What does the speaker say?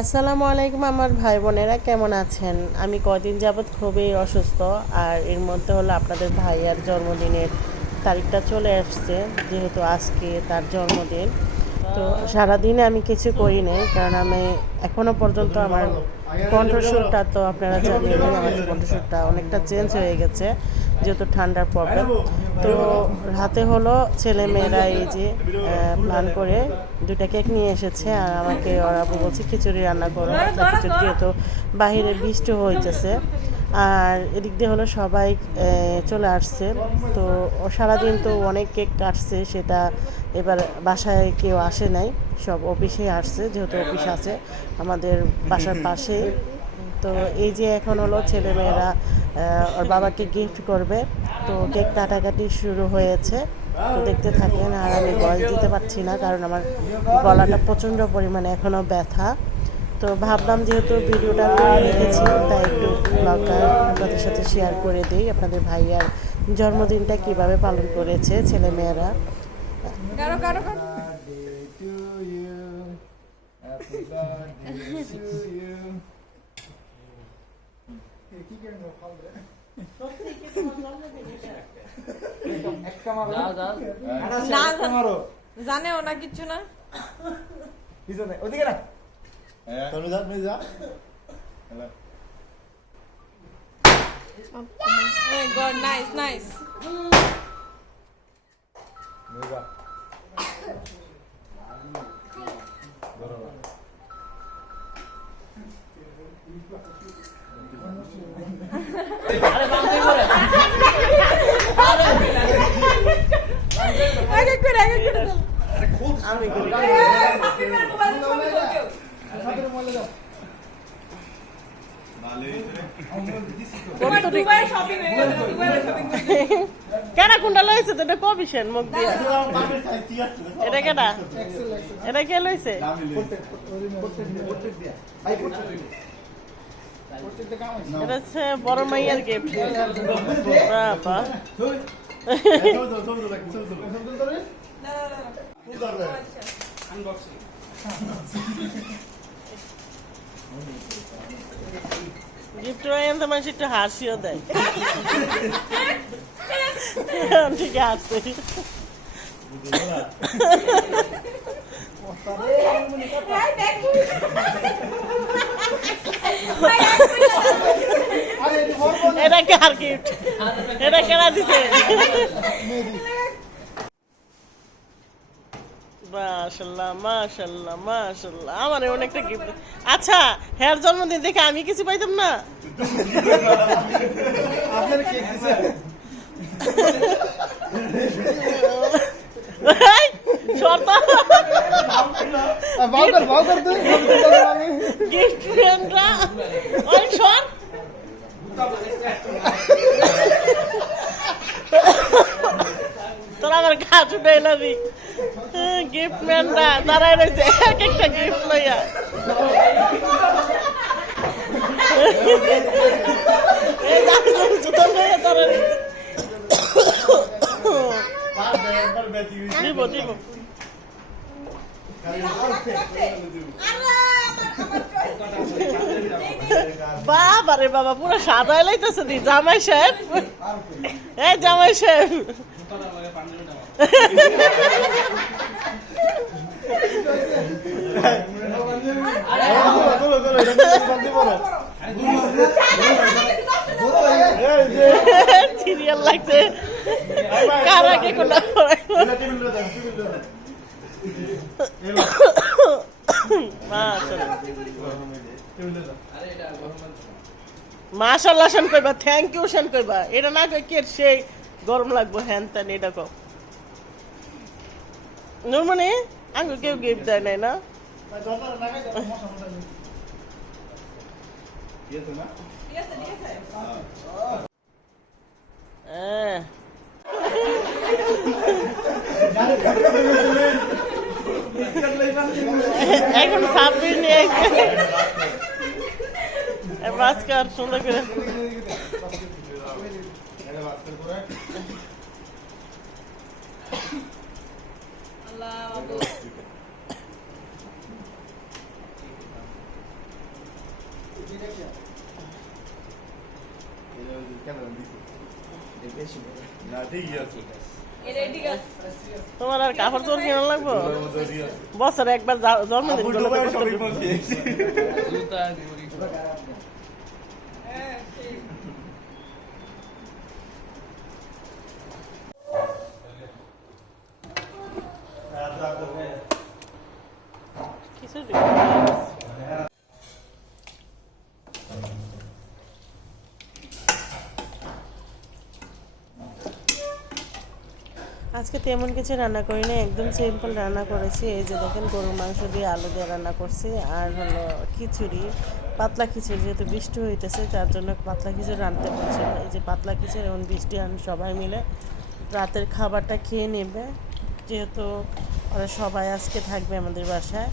আসসালামু আলাইকুম আমার ভাই বোনেরা, কেমন আছেন? আমি কদিন যাবৎ খুবই অসুস্থ। আর এর মধ্যে হলো আপনাদের ভাইয়ার জন্মদিনের তারিখটা চলে আসছে, যেহেতু আজকে তার জন্মদিন। তো সারাদিনে আমি কিছু করি নাই, কারণ আমি এখনও পর্যন্ত আমার কণ্ঠস্বরটা তো আপনারা জানেন, আমার কণ্ঠস্বরটা অনেকটা চেঞ্জ হয়ে গেছে যেহেতু ঠান্ডার প্রবলেম। তো রাতে হলো ছেলেমেয়েরা এই যে প্ল্যান করে দুইটা কেক নিয়ে এসেছে, আর আমাকে ওরা বলছে খিচুড়ি রান্না করো, খিচুড়ি যেহেতু বাহিরে বৃষ্টি হইতেছে। আর এদিক দিয়ে হলো সবাই চলে আসছে। তো সারাদিন তো অনেক কেক কাটছে, সেটা এবার বাসায় কেউ আসে নাই, সব অফিসে আসছে, যেহেতু অফিস আছে আমাদের বাসার পাশেই। তো এই যে এখন হলো ছেলেমেয়েরা ওর বাবাকে গিফট করবে, তো কেক কাটাকাটি শুরু হয়েছে। তো দেখতে থাকেন। আর আমি ভয়েস দিতে পারছি না, কারণ আমার গলাটা প্রচণ্ড পরিমাণে এখনও ব্যথা। তো ভাবলাম যেহেতু ভিডিওটা করে রেখেছি, তাই একটু ব্লগটা আপনাদের সাথে শেয়ার করে দিই, আপনাদের ভাইয়ার জন্মদিনটা কিভাবে পালন করেছে ছেলেমেয়েরা। জানেও না কিচ্ছু না। God, nice, nice. আগে করে দাও। আমি করি। কেনা কোনটা লইছে তো? এটা কবিশেন মুখ দিয়া। এটা কেনা? এটা কে লইছে? এটা হচ্ছে বড় মাইয়ার গিফট। বাবা গিফট আনতে মানুষ একটু হাসিও দেয়। ঠিক আছে, এটা কার গিফট? এটা কেনা দিছে? মাশাআল্লাহ মাশাআল্লাহ মাশাআল্লাহ, আমার অনেকটা গিফট। আচ্ছা, হ্যার জন্মদিন দেখে আমি কিছু পাইতাম না? তোরা আমার কাজ উঠে এলাবি। গিফট ম্যানরা দাঁড়ায় রয়েছে এক একটা গিফট লইয়া। দিব দিব বাবারে বাবা, পুরো সাদাই লাইতেছে দি। জামাই সাহেব, এই জামাই সাহেব, সিরিয়াল লাগছে কার আগে কোনটা? মাশাআল্লাহ শান কইবা, থ্যাংক ইউ শান কইবা। এটা না কই কে সেই গরম লাগবো হ্যান ত্যান, এটা কও। নুরমনি আঙ্গু কেউ গিফট দেয় নাই না? এখন সাব্বির নিয়ে ভাস্কর সুন্দর করে এটা ঠিক আছে তোমার আর কাপড় চোর কেনা লাগবো বছরে একবার জন্মদিন করলে তো করতে দিবো। হ্যাঁ ঠিক কিছু দিবো না। আজকে তেমন কিছু রান্না করি না, একদম সিম্পল রান্না করেছি। এই যে দেখেন গরুর মাংস দিয়ে আলু দিয়ে রান্না করছি, আর হলো খিচুড়ি, পাতলা খিচুড়ি। যেহেতু বৃষ্টি হইতেছে তার জন্য পাতলা খিচুড়ি রাঁধতে পারছি না। এই যে পাতলা খিচুড়ি, এবং বৃষ্টি আন সবাই মিলে রাতের খাবারটা খেয়ে নেবে, যেহেতু ওরা সবাই আজকে থাকবে আমাদের বাসায়।